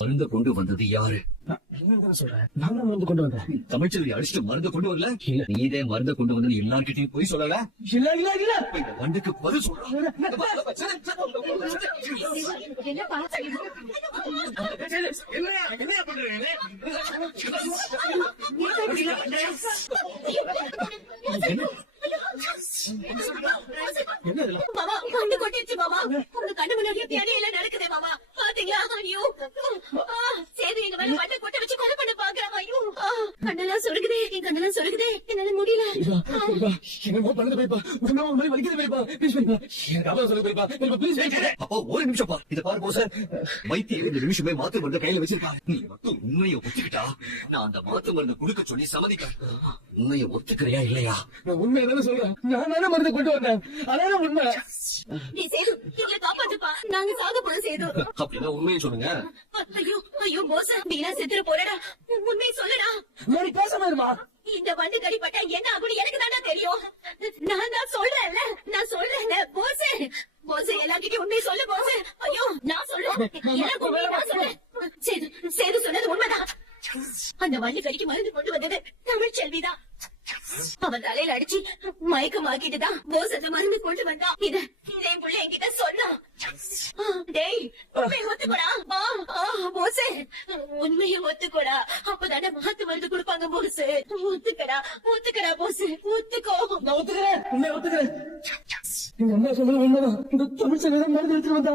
மருந்த கொண்டு வந்தது யாரு? மருந்து கொண்டு வந்தேன். தமிழ்ச்செல்வி அடிச்சுட்டு மருந்து கொண்டு வரல. நீதே மருந்த கொண்டு வந்து எல்லார்கிட்டையும் போய் சொல்லல. இந்த வண்டுக்கு பதில் சொல்றான். மாமா கண்டு கொட்டிடுச்சு மாமா. உங்க கண்ணு முன்னாடியே பியானியில நடக்குதே மாமா. பாத்தீங்களா? ஐயோ சேது எங்க மேல வண்ட கொட்ட வச்சு கொலை பண்ண பாக்குறாங்க. ஐயோ கண்ணெல்லாம் சொருகுதே, என் கண்ணெல்லாம் சொருகுதே, என்னால முடியல. என்னமோ பண்ணது போய்ப்பா, உடனே ஒரு மாதிரி வலிக்குது போய்ப்பா. ப்ளீஸ் போய்ப்பா, எனக்கு அவ்வளவு சொல்ல போய்ப்பா. ப்ளீஸ் அப்போ ஒரு நிமிஷம் பாரு. இத பாரு போஸ், வைத்தியர் இந்த நிமிஷமே மாத்து மருந்து கையில வச்சிருக்காரு. நீ மட்டும் உண்மையை ஒத்துக்கிட்டா நான் அந்த மாத்து மருந்து குடுக்க சொல்லி சம்மதிக்கிறேன். உண்மையை ஒத்துக்கிறியா இல்லையா? நான் உண்மையை தானே சொல்றேன். நான் தானே மருந்து கொண்டு வந்தேன். அதான் உண்மை. நீ சேது எங்களை காப்பாத்துப்பா. நாங்க சாக போறோம் சேது. அப்படின்னா உண்மையை சொல்லுங்க. ஐயோ ஐயோ போஸ், நீனா செத்துற போறடா. உண்மையை சொல்லுடா. நீ பேசாம இருமா. இந்த வண்டு கடிப்பட்டா என்ன ஆகும் எனக்கு தானே தெரியும். நான் தான் சொல்றேன்ல, நான் சொல்றேன்ல போஸ். போஸ் எல்லார்கிட்டயும் உண்மையை சொல்லு போஸ். ஐயோ நான் சொல்றேன், எனக்கு உண்மையை நான் சொல்றேன். சேது சேது சொன்னது உண்மைதான். அந்த வண்டு கடிக்கு மருந்து கொண்டு வந்தது தமிழ்ச்செல்விதான். அவன் தலையில அடிச்சு மயக்கமாக்கிட்டுதான் போஸ் அந்த மருந்து கொண்டு வந்தான். இதை என் புள்ள என்கிட்ட சொன்னான். டேய் உண்மையை ஒத்துக்கூடா போஸ், உண்மையை ஒத்துக்கூடா. அப்பதானே மாத்து மருந்து கொடுப்பாங்க போஸ். ஒத்துக்கடா ஒத்துக்கடா போஸ், ஒத்துக்கோ. நான் ஒத்துக்கிறேன், உண்மையை ஒத்துக்கிறேன். எங்க அம்மா சொன்னது உண்மைதான். இந்த தமிழ்ச்செல்வி தான் மருந்து எடுத்துட்டு வந்தா.